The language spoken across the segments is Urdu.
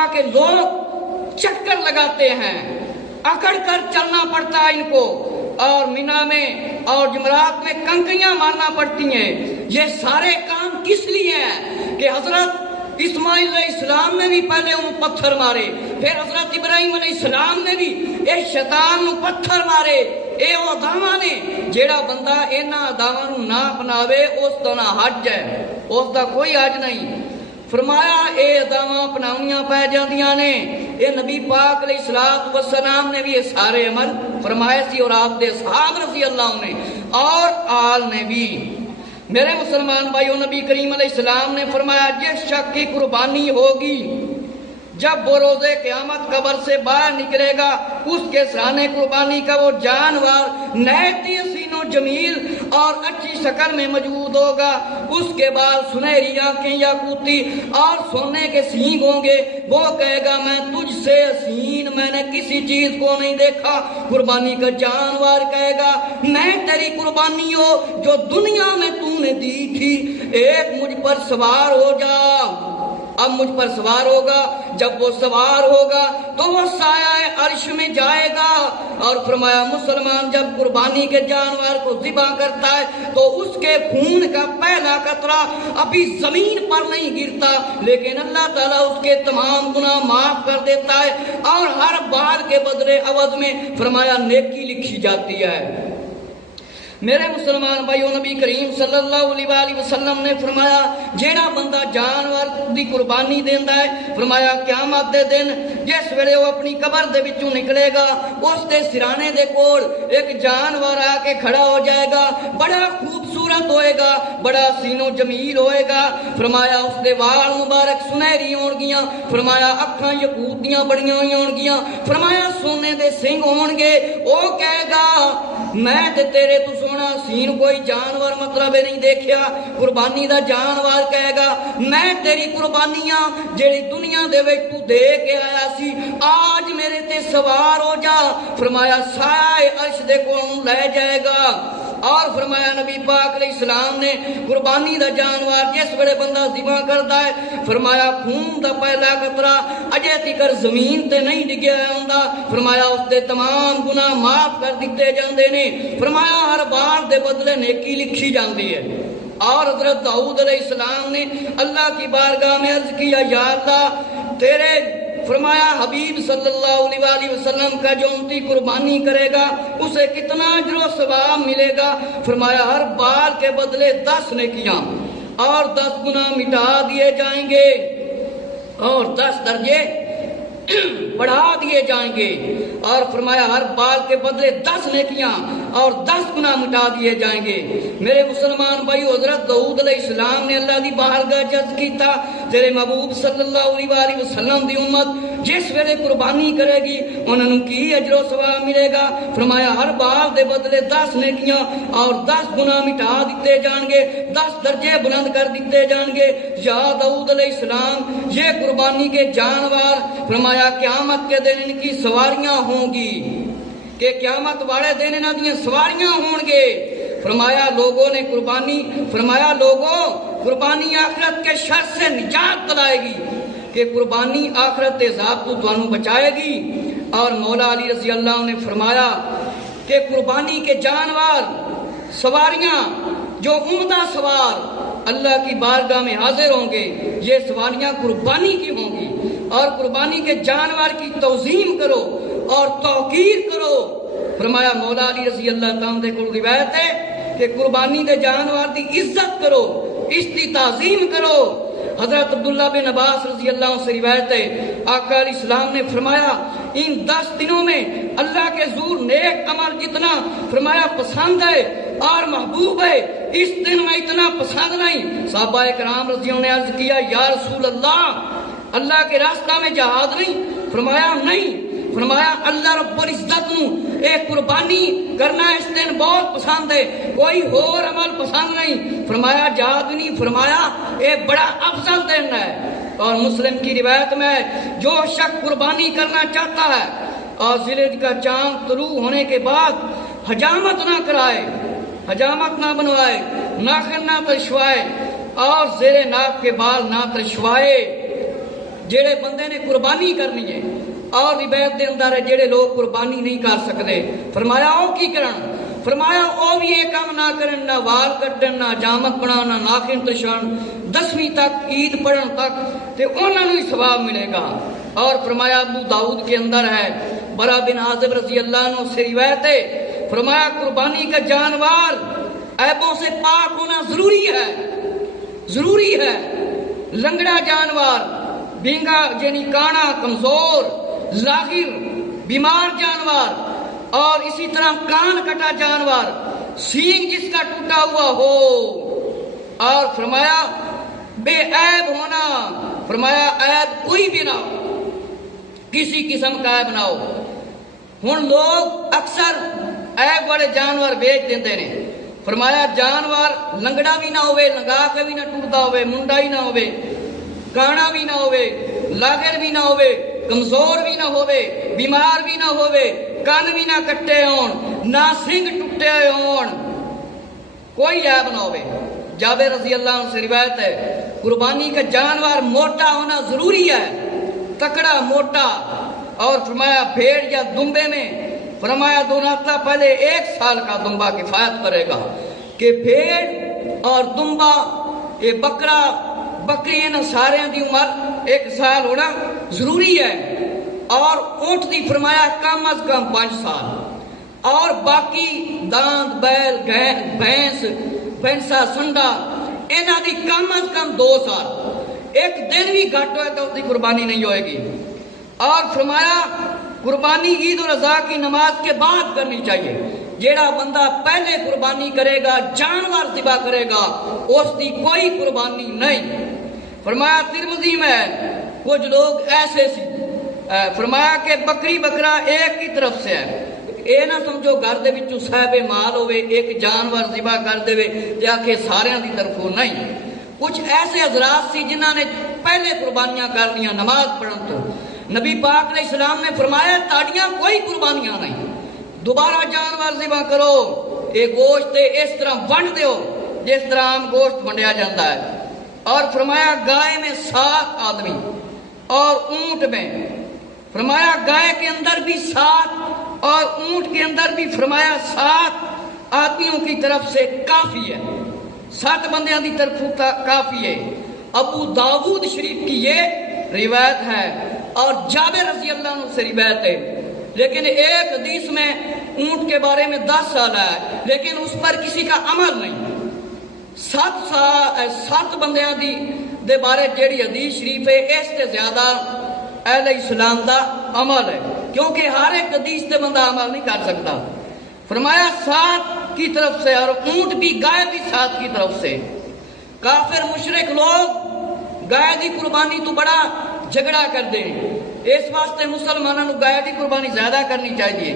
مکہ کے لوگ چکر لگاتے ہیں، اکڑ کر چلنا پڑتا ہے ان کو، اور مینا میں اور جمعرات میں کنکریاں مارنا پڑتی ہیں۔ یہ سارے کام کس لیے ہیں کہ حضرت اسماعیل علیہ السلام نے بھی پہلے ان پتھر مارے، پھر حضرت ابراہیم علیہ السلام نے بھی اے شیطان نو پتھر مارے۔ اے وہ داواں نے جیڑا بندہ انہاں داواں نو نہ اپناوے اس دا نہ حج ہے، اس دا کوئی حج نہیں۔ فرمایا اے داواں اپناونیاں پہ جاندیاں نے۔ اے نبی پاک علیہ الصلوۃ والسلام نے بھی یہ سارے عمل فرمائے سی، اور آپ دے اصحاب رضی اللہ عنہ اور آل نے بھی۔ میرے مسلمان بھائیو، نبی کریم علیہ السلام نے فرمایا جس شخص کی قربانی ہوگی جب وہ روز قیامت قبر سے باہر نکلے گا، اس کے سرانے قربانی کا وہ جانور نہایتی حسین و جمیل اور اچھی شکل میں موجود ہوگا، اس کے بعد سنہری آنکھیں یاقوتی اور سونے کے سینگ ہوں گے۔ وہ کہے گا میں تجھ سے حسین میں نے کسی چیز کو نہیں دیکھا۔ قربانی کا جانور کہے گا میں تیری قربانی ہو جو دنیا میں تو نے دی تھی، ایک مجھ پر سوار ہو جا۔ اب مجھ پر سوار ہوگا، جب وہ سوار ہوگا تو وہ سایہ عرش میں جائے گا۔ اور فرمایا مسلمان جب قربانی کے جانور کو ذبح کرتا ہے تو اس کے خون کا پہلا قطرہ ابھی زمین پر نہیں گرتا، لیکن اللہ تعالیٰ اس کے تمام گناہ معاف کر دیتا ہے، اور ہر بار کے بدلے عوض میں فرمایا نیکی لکھی جاتی ہے۔ میرے مسلمان بھائیو، نبی کریم صلی اللہ علیہ وآلہ وسلم نے فرمایا جیڑا بندہ جانور دی قربانی دیندا ہے، فرمایا قیامت دے دن جس ویلے وہ اپنی قبر دے وچوں نکلے گا، اس دے سرانے دے کول ایک جانور آ کے کھڑا ہو جائے گا، بڑا خوبصورت ہوئے گا، بڑا حسین و جمیل ہوئے گا۔ فرمایا اس دے وال مبارک سنہری ہون گیاں، فرمایا اکھاں یاقوت دیاں بڑیاں ہوئی ہون گیاں، فرمایا سونے دے سنگ ہون گے۔ او کہے گا میں تے تیرے تو سونا حسین کوئی جانور مطلب نہیں دیکھیا۔ قربانی دا جانور کہے گا میں تیری قربانیاں جیڑی دنیا دے وچ تو دے کے آیا سی آج میرے تے سوار ہو جا۔ فرمایا سائے عرش دے کولوں لے جائے گا۔ اور فرمایا نبی پاک علیہ السلام نے قربانی دا جانور جس بڑے بندہ ذبح کردا ہے، فرمایا خون دا پہلا قطرہ اجے تکر زمین تے نہیں ڈگیا ہوندا، فرمایا اس دے تمام گناہ معاف کر دیتے جاندے نے، فرمایا ہر بار دے بدلے نیکی لکھی جاندی ہے۔ اور حضرت داؤد علیہ السلام نے اللہ کی بارگاہ میں عرض کیا یا اللہ تیرے فرمایا حبیب صلی اللہ علیہ وآلہ وسلم کا جو امتی قربانی کرے گا اسے کتنا اجر و ثواب ملے گا؟ فرمایا ہر بال کے بدلے 10 نیکیاں اور 10 گناہ مٹا دیے جائیں گے اور 10 درجے بڑھا دیے جائیں گے۔ اور فرمایا ہر بال کے بدلے 10 نیکیاں اور 10 گناہ مٹا دیے جائیں گے۔ میرے مسلمان بھائی، حضرت داؤد علیہ السلام نے اللہ دی بارگاہ عرض کیتا تیرے محبوب صلی اللہ علیہ وآلہ وسلم دی امت جس ویلے قربانی کرے گی انہوں کی اجر و ثواب ملے گا؟ فرمایا ہر بال دے بدلے 10 نیکیاں اور 10 گناہ مٹا دیتے جان گے، 10 درجے بلند کر دیتے جان گے۔ یا داؤد علیہ السلام یہ قربانی کے جانور فرمایا قیامت کے دن ان کی سواریاں ہوں گی، کہ قیامت والے دن انہاں دیاں سواریاں ہون گے۔ فرمایا لوگوں نے قربانی، فرمایا لوگوں قربانی آخرت کے شر سے نجات دلائے گی، کہ قربانی آخرت عذاب تو تانوں بچائے گی۔ اور مولا علی رضی اللہ عنہ نے فرمایا کہ قربانی کے جانور سواریاں جو عمدہ سوار اللہ کی بارگاہ میں حاضر ہوں گے یہ سواریاں قربانی کی ہوں گی، اور قربانی کے جانور کی توظیم کرو اور توقیر کرو۔ فرمایا مولا علی رضی اللہ تعالیٰ کو روایت ہے کہ قربانی کے جانور دی عزت کرو، اس کی تعظیم کرو۔ حضرت عبداللہ بن عباس رضی اللہ عنہ سے روایت ہے آقا علیہ السلام نے فرمایا ان 10 دنوں میں اللہ کے حضور نیک عمل جتنا فرمایا پسند ہے اور محبوب ہے اس دن میں اتنا پسند نہیں۔ صحابہ کرام رضی اللہ عنہ نے عرض کیا یا رسول اللہ کے راستہ میں جہاد نہیں؟ فرمایا نہیں۔ فرمایا اللہ رب العزت نو ایک قربانی کرنا اس دن بہت پسند ہے، کوئی اور عمل پسند نہیں۔ فرمایا جہاد نہیں، فرمایا ایک بڑا افضل دن ہے۔ اور مسلم کی روایت میں جو شخص قربانی کرنا چاہتا ہے اور ذیلحج کا چاند طلوع ہونے کے بعد حجامت نہ کرائے، حجامت نہ بنوائے، ناخن نہ ترشوائے اور زیر ناک کے بال نہ ترشوائے، جڑے بندے نے قربانی کرنی ہے، اور روایت دے اندر ہے جڑے لوگ قربانی نہیں کر سکتے، فرمایا او کی کرن؟ فرمایا او بھی یہ کام نہ کرن، نہ وال کٹن، نہ جامت بنا، نہ ناخن تشان، 10ویں تک عید پڑھن تک، تے انہاں نوں ہی ثواب ملے گا۔ اور فرمایا ابو داؤد کے اندر ہے، برا بن عازب رضی اللہ عنہ سے روایت ہے، فرمایا قربانی کا جانور عیبوں سے پاک ہونا ضروری ہے، ضروری ہے۔ لنگڑا جانور، بینگا یعنی کانا، کمزور، لاغر، بیمار جانور، اور اسی طرح کان کٹا جانور، سینگ جس کا ٹوٹا ہوا ہو، اور فرمایا بے عیب ہونا، فرمایا عیب کوئی بھی نہ ہو، کسی قسم کا عیب نہ ہو۔ ہن لوگ اکثر عیب والے جانور بیچ دیندے نے، فرمایا جانور لنگڑا بھی نہ ہوئے، لنگا کے بھی نہ ٹوٹتا ہوئے، منڈا ہی نہ ہوئے، کانا بھی نہ ہوئے، لاغر بھی نہ ہوئے، کمزور بھی نہ ہوئے، بیمار بھی نہ ہوئے، کان بھی نہ کٹے ہون، نہ سنگ ٹوٹے ہون، کوئی عیب نہ ہوئے۔ جابر رضی اللہ عنہ سے روایت ہے، قربانی کا جانور موٹا ہونا ضروری ہے، تکڑا موٹا۔ اور فرمایا بھیڑ یا دمبے میں، فرمایا دوناتلا پہلے 1 سال کا دمبا کفایت کرے گا، کہ بھیڑ اور دمبا، یہ بکرا بکری، ان سارے دی عمر 1 سال ہونا ضروری ہے، اور اونٹ دی فرمایا کم از کم 5 سال، اور باقی داند، بیل، بھینس، بھینسا، سنڈا، انہاں دی کم از کم 2 سال، 1 دن بھی گھٹ ہوئے تو اس کی قربانی نہیں ہوئے گی۔ اور فرمایا قربانی عید الاضحیٰ کی نماز کے بعد کرنی چاہیے۔ جیڑا بندہ پہلے قربانی کرے گا، جانور ذبح کرے گا، اس کی کوئی قربانی نہیں۔ فرمایا ترمذی میں کچھ لوگ ایسے سی، فرمایا کہ بکری بکرا ایک کی طرف سے ہے، اے نہ سمجھو گھر دے وچوں صاحب مال ہوئے ایک جانور ذبح کر دے تے آکھے ساریاں دی طرفوں نہیں۔ کچھ ایسے حضرات سی جنہاں نے پہلے قربانیاں کر دیاں نماز پڑھن تو۔ نبی پاک علیہ السلام نے فرمایا تاڑیاں کوئی قربانیاں نہیں، دوبارہ جانور ذبح کرو، یہ گوشت اس طرح ونڈ دیو جس طرح عام گوشت ونڈیا جاتا ہے۔ اور فرمایا گائے میں 7 آدمی، اور اونٹ میں فرمایا گائے کے اندر بھی 7 اور اونٹ کے اندر بھی فرمایا 7 آدمیوں کی طرف سے کافی ہے، 7 بندیاں دی طرف کافی ہے۔ ابو داؤد شریف کی یہ روایت ہے، اور جابر رضی اللہ عنہ سے روایت ہے، لیکن ایک حدیث میں اونٹ کے بارے میں 10 سال ہے، لیکن اس پر کسی کا عمل نہیں۔ 7 بندیاں دے بارے جیڑی حدیث شریف ہے، اس سے زیادہ اہل اسلام دا عمل ہے، کیونکہ ہر ایک حدیث تے بندہ عمل نہیں کر سکتا۔ فرمایا 7 کی طرف سے، اور اونٹ بھی گائے بھی 7 کی طرف سے۔ کافر مشرک لوگ گائے دی قربانی تو بڑا جھگڑا کر دیں، اس واسطے مسلمانوں کو گائے دی قربانی زیادہ کرنی چاہیے۔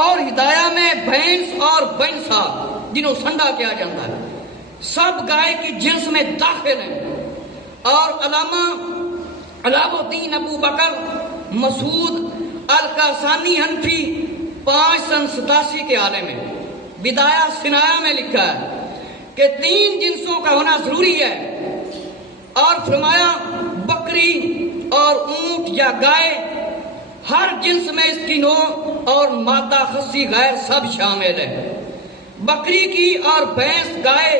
اور ہدایہ میں بھینس اور بھینسا جنہوں سنڈا کیا جاتا ہے، سب گائے کی جنس میں داخل ہیں۔ اور علامہ علام الدین ابو بکر مسعود القاسانی حنفی 5 سن 87 کے عالم میں بدایہ سنایا میں لکھا ہے کہ 3 جنسوں کا ہونا ضروری ہے، اور فرمایا بکری اور اونٹ یا گائے، ہر جنس میں اس کی نوع اور مادہ خصی غیر سب شامل ہے۔ بکری کی اور بھینس گائے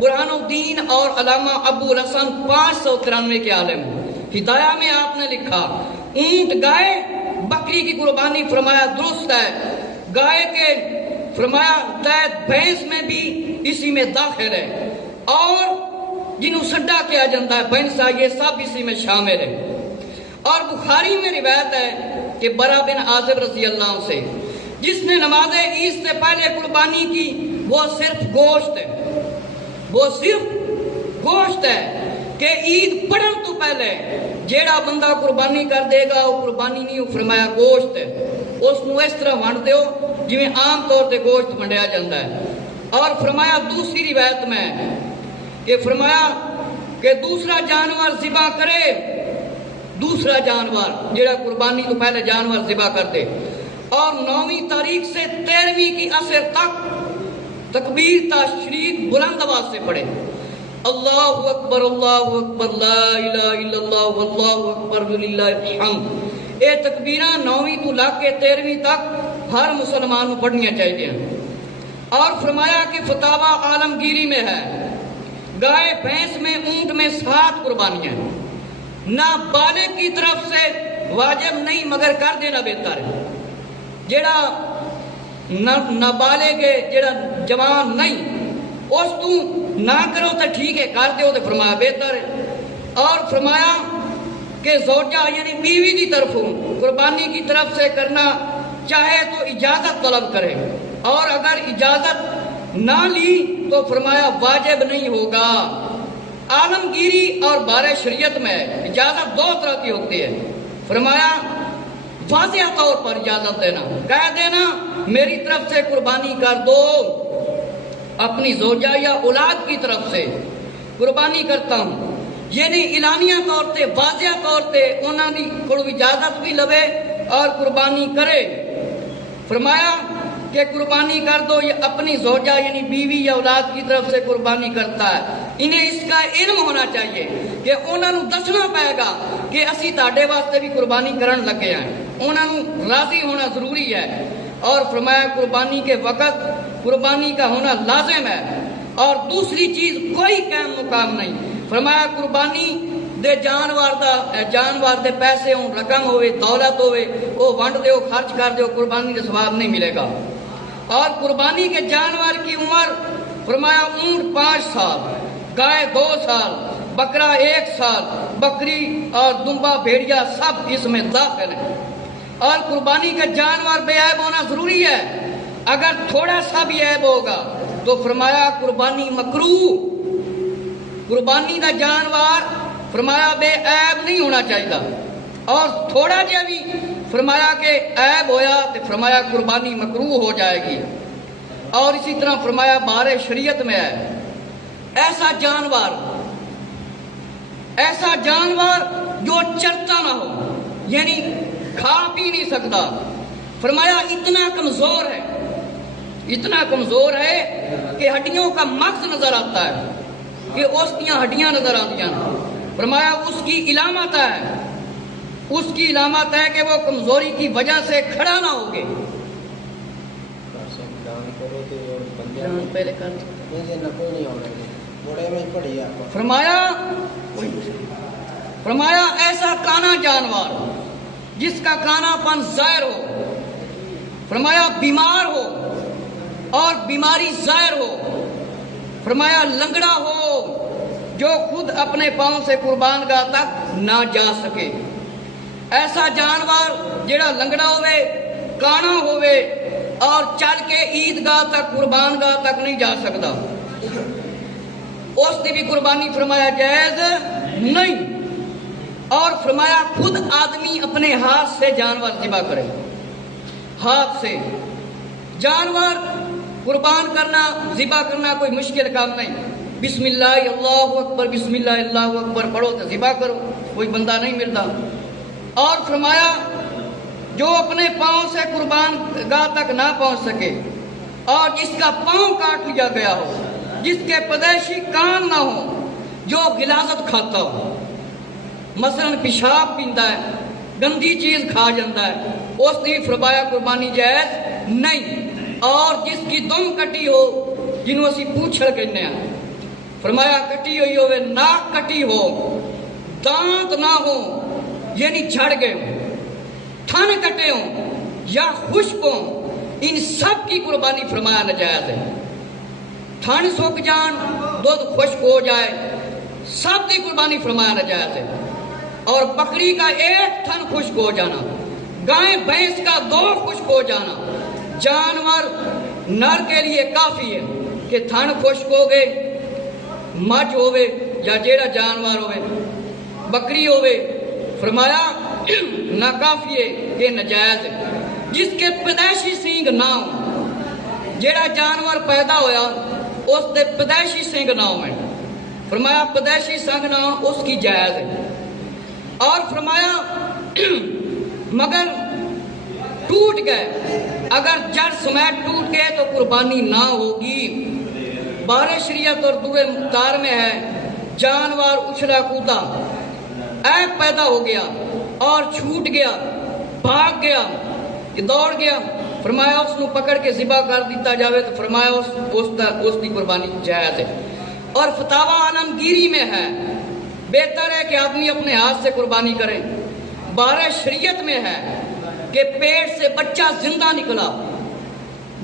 برہان الدین اور علامہ ابو الحسن 593 کے عالم، ہدایہ میں آپ نے لکھا اونٹ گائے بکری کی قربانی فرمایا درست ہے، گائے کے فرمایا تحت بھینس میں بھی اسی میں داخل ہے، اور جنہوں سڈا کیا جاتا ہے بھینسا، یہ سب اسی میں شامل ہے۔ اور بخاری میں روایت ہے کہ برا بن عازب رضی اللہ عنہ سے، جس نے نماز عید سے پہلے قربانی کی، وہ صرف گوشت ہے، وہ صرف گوشت ہے، کہ عید پڑھن تو پہلے جیڑا بندہ قربانی کر دے گا وہ قربانی نہیں، وہ فرمایا گوشت ہے، اس کو اس طرح ونڈ دیو جویں عام طور تے گوشت ونڈیا جاتا ہے۔ اور فرمایا دوسری روایت میں کہ فرمایا کہ دوسرا جانور ذبح کرے، دوسرا جانور جیڑا قربانی تو پہلے جانور ذبح کر دے، اور 9ویں تاریخ سے 13ویں کی عصر تک تکبیر تشریق بلند آواز سے پڑھے، اللہ اکبر لا الہ الا اللہ واللہ اکبر وللہ الحمد، یہ تکبیراں 9ویں تو لا کے 13ویں تک ہر مسلمان کو پڑھنی چاہیے۔ اور فرمایا کہ فتاوی عالمگیری میں ہے، گائے بھینس میں اونٹ میں 7 قربانیاں، نابالغ کی طرف سے واجب نہیں مگر کر دینا بہتر ہے۔ جیڑا نابالغ ہے، جیڑا جوان نہیں، اس تو نہ کرو تو ٹھیک ہے، کر دیو تو فرمایا بہتر ہے۔ اور فرمایا کہ زوجہ یعنی بیوی کی طرف قربانی کی طرف سے کرنا چاہے تو اجازت طلب کرے، اور اگر اجازت نہ لی تو فرمایا واجب نہیں ہوگا۔ عالمگیری اور بار شریعت میں اجازت 2 طرح کی ہوتی ہے۔ فرمایا واضح طور پر اجازت دینا، کہہ دینا میری طرف سے قربانی کر دو، اپنی زوجہ یا اولاد کی طرف سے قربانی کرتا ہوں، یعنی اعلانیہ طور پہ واضح طور پہ انہوں نے کو اجازت بھی لوے اور قربانی کرے۔ فرمایا کہ قربانی کر دو، یہ اپنی زوجہ یعنی بیوی یا اولاد کی طرف سے قربانی کرتا ہے، انہیں اس کا علم ہونا چاہیے کہ انہوں نے دسنا پائے گا کہ اسی تاڑے واسطے بھی قربانی کرن لگے ہیں، انہوں نے راضی ہونا ضروری ہے۔ اور فرمایا قربانی کے وقت قربانی کا ہونا لازم ہے، اور دوسری چیز کوئی قائم مقام نہیں۔ فرمایا قربانی دے جانور دے پیسے ہوں، رقم ہوئے، دولت ہوئے، وہ ونڈ دیو، خرچ کر دیو، قربانی دے ثواب نہیں ملے گا۔ اور قربانی کے جانور کی عمر فرمایا اونٹ 5 سال، گائے 2 سال، بکرا 1 سال، بکری اور دمبا بھیڑیا سب اس میں داخل ہیں۔ اور قربانی کا جانور بے عیب ہونا ضروری ہے، اگر تھوڑا سا بھی عیب ہوگا تو فرمایا قربانی مکروہ، قربانی کا جانور فرمایا بے عیب نہیں ہونا چاہیے، اور تھوڑا جہا بھی فرمایا کہ عیب ہویا تو فرمایا قربانی مکروہ ہو جائے گی۔ اور اسی طرح فرمایا بار شریعت میں ہے ایسا جانور جو چرتا نہ ہو، یعنی کھا پی نہیں سکتا، فرمایا اتنا کمزور ہے کہ ہڈیوں کا مغز نظر آتا ہے، کہ اس کی ہڈیاں نظر آتی ہیں۔ فرمایا اس کی علامت ہے کہ وہ کمزوری کی وجہ سے کھڑا نہ ہوگے۔ فرمایا ایسا کانا جانور جس کا کانا پن ظاہر ہو، فرمایا بیمار ہو اور بیماری ظاہر ہو، فرمایا لنگڑا ہو جو خود اپنے پاؤں سے قربان گاہ تک نہ جا سکے، ایسا جانور جڑا لنگڑا ہوئے، کانا ہوئے اور چل کے عیدگاہ تک قربان گاہ تک نہیں جا سکتا، اس کی بھی قربانی فرمایا جائز نہیں۔ اور فرمایا خود آدمی اپنے ہاتھ سے جانور ذبح کرے، ہاتھ سے جانور قربان کرنا، ذبح کرنا کوئی مشکل کام نہیں، بسم اللہ اللہ اکبر، بسم اللہ اللہ اکبر پڑھو تو ذبح کرو، کوئی بندہ نہیں ملتا۔ اور فرمایا جو اپنے پاؤں سے قربان گاہ تک نہ پہنچ سکے اور جس کا پاؤں کاٹ لیا گیا ہو، جس کے پیدائشی کان نہ ہو، جو غلاظت کھاتا ہو، مثلا پیشاب پیندا ہے، گندی چیز کھا جاتا ہے، اس نے فرمایا قربانی جائز نہیں۔ اور جس کی دم کٹی ہو، جنہوں اسی پوچھڑ کہنے ہیں، فرمایا کٹی ہوئی ہوئے، ناک کٹی ہو، دانت نہ ہو یعنی جھڑ گئے ہوں، تھن کٹے ہوں یا خشک ہوں، ان سب کی قربانی فرمایا ناجائز ہے۔ تھن سوکھ جان، دودھ خشک ہو جائے، سب کی قربانی فرمایا ناجائز ہے۔ اور بکری کا 1 تھن خشک ہو جانا، گائے بھینس کا 2 خشک ہو جانا، جانور نر کے لیے کافی ہے کہ تھن خشک ہو گئے، مجھ ہوئے یا جیڑا جانور ہوئے، بکری ہوئے، فرمایا نہ کافی ہے کہ ناجائز ہے۔ جس کے پیدائشی سینگ نہ ہو، جیڑا جانور پیدا ہویا اس دے پیدائشی سینگ نہ ہو، فرمایا پیدائشی سینگ نہ ہو، اس کی جائز ہے۔ اور فرمایا مگر ٹوٹ گئے، اگر جڑ سمیت ٹوٹ گئے تو قربانی نہ ہوگی۔ بار شریعت اور دور مختار میں ہے جانور اچھلا کودا، عیب پیدا ہو گیا اور چھوٹ گیا، بھاگ گیا، دوڑ گیا، فرمایا اس کو پکڑ کے ذبح کر دیتا جاوے تو فرمایا اس کی قربانی جائز ہے۔ اور فتاوی عالمگیری میں ہے بہتر ہے کہ آدمی اپنے ہاتھ سے قربانی کرے۔ بارہ شریعت میں ہے کہ پیٹ سے بچہ زندہ نکلا،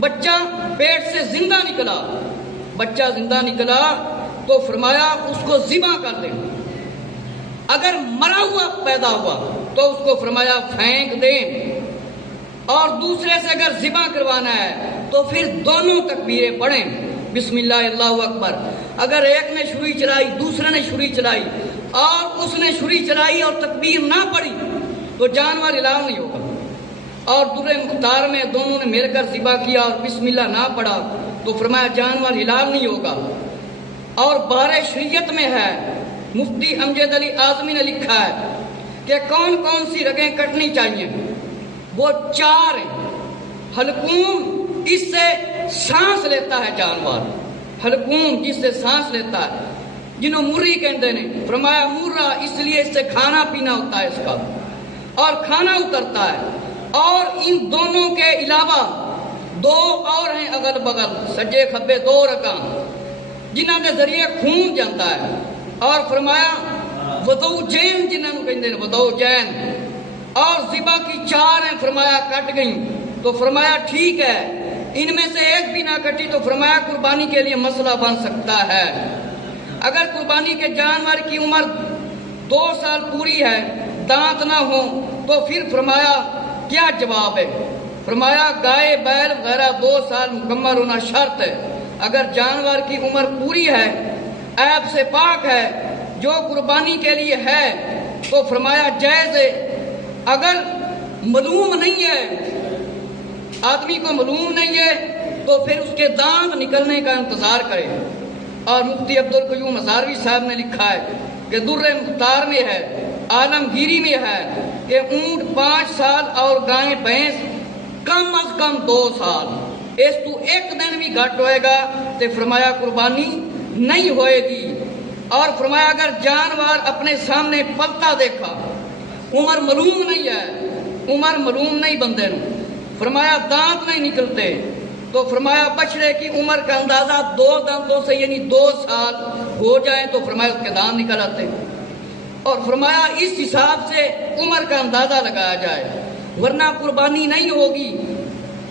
بچہ پیٹ سے زندہ نکلا، بچہ زندہ نکلا تو فرمایا اس کو ذبح کر دیں۔ اگر مرا ہوا پیدا ہوا تو اس کو فرمایا پھینک دیں، اور دوسرے سے اگر ذبح کروانا ہے تو پھر دونوں تکبیریں پڑھیں، بسم اللہ اللہ اکبر۔ اگر ایک نے چھری چلائی، دوسرے نے چھری چلائی اور اس نے چھری چلائی اور تکبیر نہ پڑھی تو جانور حلال نہیں ہوگا۔ اور در مختار میں دونوں نے مل کر ذبح کیا اور بسم اللہ نہ پڑھا تو فرمایا جانور حلال نہیں ہوگا۔ اور بارہ شریعت میں ہے، مفتی امجد علی اعظمی نے لکھا ہے کہ کون کون سی رگیں کٹنی چاہیے، وہ 4 ہیں۔ حلقوم، اس سے سانس لیتا ہے جانور، حلقوم جس سے سانس لیتا ہے، جنہوں مرری کہتے ہیں، فرمایا مرہ اس لیے اس سے کھانا پینا ہوتا ہے اس کا اور کھانا اترتا ہے۔ اور ان دونوں کے علاوہ 2 اور ہیں اگل بغل، سجے کھبے 2 رکاں جنہاں کے ذریعے خون جاتا ہے۔ اور فرمایا وضو جین جنہوں کہتے ہیں، وضو جین، اور ذبح کی 4 ہیں، فرمایا کٹ گئیں تو فرمایا ٹھیک ہے، ان میں سے ایک بھی نہ کٹی تو فرمایا قربانی کے لیے مسئلہ بن سکتا ہے۔ اگر قربانی کے جانور کی عمر 2 سال پوری ہے، دانت نہ ہو تو پھر فرمایا کیا جواب ہے؟ فرمایا گائے بیل وغیرہ 2 سال مکمل ہونا شرط ہے۔ اگر جانور کی عمر پوری ہے، عیب سے پاک ہے، جو قربانی کے لیے ہے تو فرمایا جائز ہے۔ اگر معلوم نہیں ہے، آدمی کو معلوم نہیں ہے تو پھر اس کے دانت نکلنے کا انتظار کرے۔ اور مفتی عبدالقیوم ہزاروی صاحب نے لکھا ہے کہ در مختار میں ہے، عالمگیری میں ہے کہ اونٹ 5 سال اور گائے بھینس کم از کم 2 سال، اس تو 1 دن بھی گھٹ ہوئے گا تو فرمایا قربانی نہیں ہوئے گی۔ اور فرمایا اگر جانور اپنے سامنے پلتا دیکھا، عمر معلوم نہیں ہے، عمر معلوم نہیں بندے نو، فرمایا دانت نہیں نکلتے تو فرمایا بچڑے کی عمر کا اندازہ 2 دانتوں سے یعنی 2 سال ہو جائیں تو فرمایا اس کے دانت نکل آتے، اور فرمایا اس حساب سے عمر کا اندازہ لگایا جائے، ورنہ قربانی نہیں ہوگی۔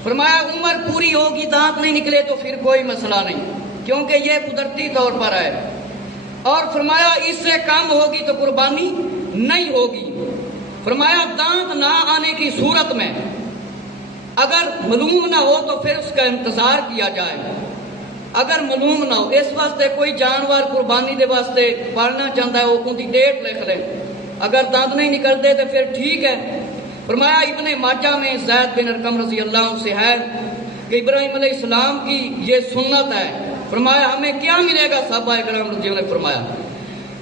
فرمایا عمر پوری ہوگی دانت نہیں نکلے تو پھر کوئی مسئلہ نہیں، کیونکہ یہ قدرتی طور پر ہے۔ اور فرمایا اس سے کم ہوگی تو قربانی نہیں ہوگی۔ فرمایا دانت نہ آنے کی صورت میں اگر معلوم نہ ہو تو پھر اس کا انتظار کیا جائے۔ اگر معلوم نہ ہو، اس واسطے کوئی جانور قربانی دے واسطے پالنا چاہتا ہے وہ ان کی ڈیٹ لکھ لے، اگر دانت نہیں نکلتے تو پھر ٹھیک ہے۔ فرمایا ابن ماجہ میں زید بن ارقم رضی اللہ عنہ سے ہے کہ ابراہیم علیہ السلام کی یہ سنت ہے۔ فرمایا ہمیں کیا ملے گا؟ صحابہ کرام رضی اللہ عنہ نے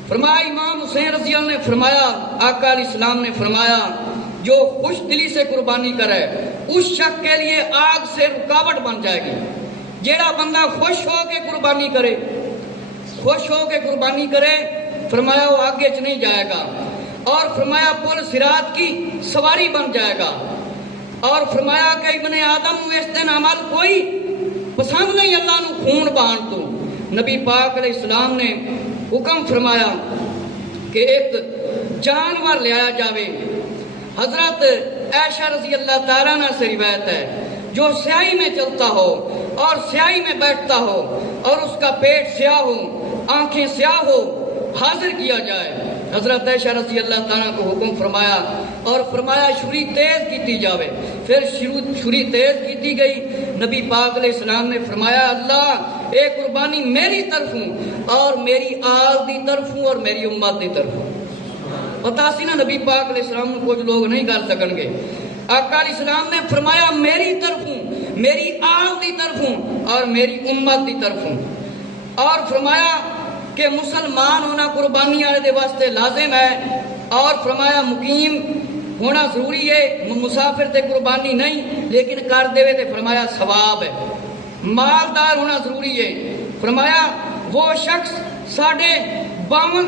فرمایا امام حسین رضی اللہ عنہ نے فرمایا، آقا علیہ السلام نے فرمایا جو خوش دلی سے قربانی کرے اس شخص کے لیے آگ سے رکاوٹ بن جائے گی۔ جیڑا بندہ خوش ہو کے قربانی کرے، خوش ہو کے قربانی کرے، فرمایا وہ آگے چ نہیں جائے گا، اور فرمایا پل صراط کی سواری بن جائے گا۔ اور فرمایا کہ ابن آدم اس دن عمل کوئی پسند نہیں اللہ نو خون بہان تو۔ نبی پاک علیہ السلام نے حکم فرمایا کہ ایک جانور لے آیا جاوے۔ حضرت عائشہ رضی اللہ تعالیٰ عنہ سے روایت ہے جو سیاہی میں چلتا ہو اور سیاہی میں بیٹھتا ہو اور اس کا پیٹ سیاہ ہو، آنکھیں سیاہ ہو، حاضر کیا جائے۔ حضرت عائشہ رضی اللہ تعالیٰ کو حکم فرمایا اور فرمایا چھری تیز کیتی جاوے۔ پھر چھری تیز کیتی گئی۔ نبی پاک علیہ السلام نے فرمایا اللہ اے قربانی میری طرف ہوں اور میری آل دی طرف ہوں اور میری امت دی طرف ہوں۔ پتا سی نا نبی پاک علیہ السلام نے کچھ لوگ نہیں کر سکن گے۔ آقا علیہ السلام نے فرمایا میری طرف ہوں، میری آل دی طرف ہوں اور میری امت دی طرف ہوں۔ اور فرمایا کہ مسلمان ہونا قربانی والے دے واسطے لازم ہے، اور فرمایا مقیم ہونا ضروری ہے، مسافر تے قربانی نہیں لیکن کر دے تے فرمایا ثواب ہے۔ مالدار ہونا ضروری ہے، فرمایا وہ شخص ساڑھے 52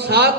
7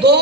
2